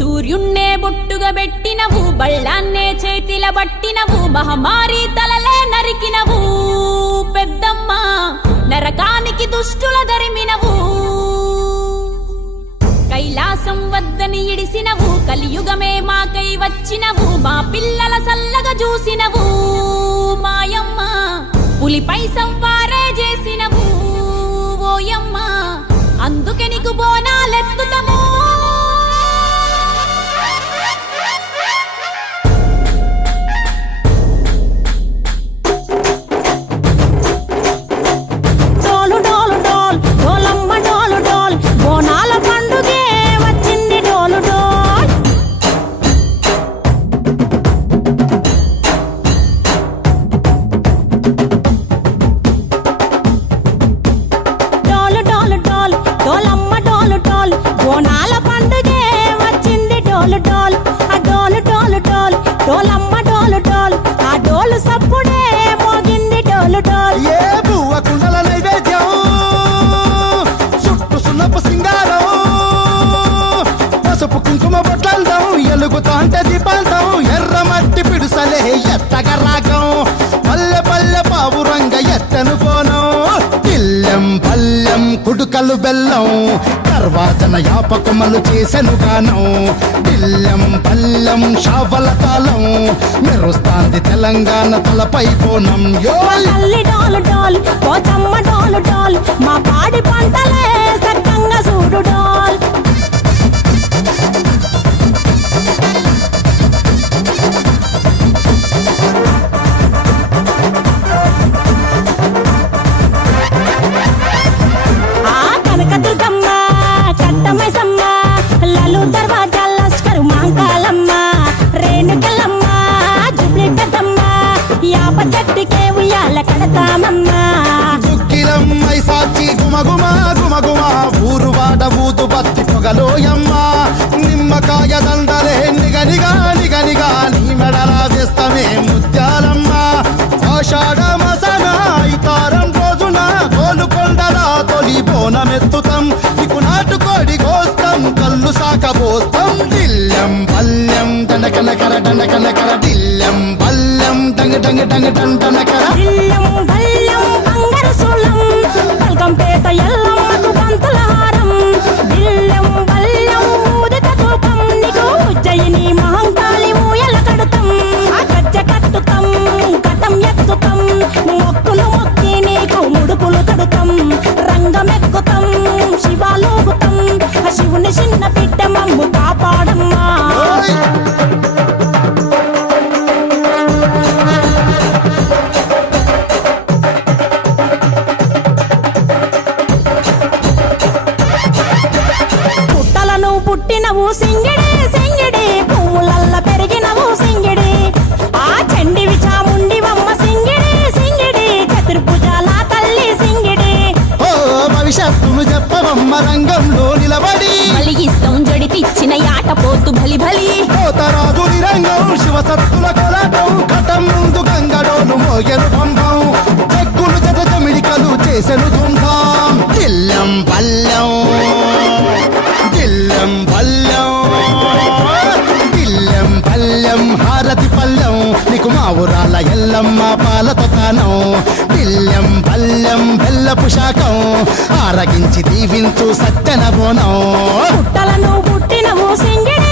సూర్యున్నే బొట్టుగా పెట్టినవు, బళ్ళాన్నే చేతిల పట్టినవు, మహమారి తలలే నరికినవు పెద్దమ్మ, నరకానికి దుష్టుల దరిమినవు. కైలాసం వద్దని ఇడిసినవు, కలియుగమే మాకై వచ్చినవు, మా పిల్లల సల్లగా చూసినవు మాయమ్మ, పులిపై సంవారే చేసినవు ఓయమ్మ, అందుకే నీకు బోనాలెత్తుతము. ఎలుగుతాంటే దీపాంతం ఎర్రమట్టి పిడుసలే ఎత్తగా రాగం, పల్లె పల్లె పావురంగ ఎత్తను కోనం, ఇల్లెం పల్లెం కుడుకలు బెల్లం, తర్వాతన యాపకమలు చేసెను గానం, ఇల్లెం పల్లెం షావల తాళం, మెరుస్తాంది తెలంగాణ తలపై కోణం. మా పాడి పంటలే సక్కంగా చూడు డోల్. దుక్కిలమ్మై సాచి గుమగుమ గుమగుమ, ఊరు వాడ ఊదు బత్తి పొగలోయమ్మ, నిమ్మకాయ దండలే నిగనిగా నిగనిగా, నీ మెడలా వేస్తమే ముత్యాలమ్మ, ఆషాఢ మసన ఇతారం రోజున గోలుకొండలా తొలి బోనమెత్తుతాం, నీకు నాటుకోడి కోస్తాం, కళ్ళు సాకబోస్తాం, దిల్లెం పల్లెం దండకనకర దండకనకర, దిల్లెం పల్లెం డంగ డంగ డంగ డండనకర, పల్కంపేట ఎల్లమ్మకు పంతుల హారం, బిల్లెం బల్లెం ఊదిత ధూపం, నీకు ఉజ్జయిని మహంకాళి ఊయల కడుతాం, గజ్జ కట్టుతాం కటం ఎత్తుతాం, మొక్కులు మొక్కి నీకు ముడుపులు కడుతాం, రంగమెక్కుతాం శివాలోగుతాం, శివుని చిన్న బిడ్డ మమ్ము కాపాడమ్మా. పుట్టినవు సింగిడి సింగిడి, పువ్వులల్ల పెరిగినవు సింగిడి, ఆ చండివి చాముండివమ్మ సింగిడి సింగిడి, చతుర్భుజాల తల్లి సింగిడి. ఓ భవిష్యత్తును చెప్పవమ్మ రంగంలో నిలబడి, బలిగిస్తాం జడితిచ్చిన యాట పోతు బలి బలి, పోతరాజు రంగం శివసత్తుల కొలాటం, ఘటం ముందు గంగడోలు మోగెను పంపం, చెక్కులు జత జమిడికలు చేసెను ధూంధాం, దిల్లెం పల్లెం దిల్లెం పల్లెం దిల్లెం పల్లెం హారతి పల్లెం, నీకు మా ఊరాల ఎల్లమ్మ పాలతో తానం, దిల్లెం పల్లెం బెల్లపు శాఖం, ఆరగించి దీవించు సత్తెన బోనం. పుట్టలను పుట్టినవు సింగిడి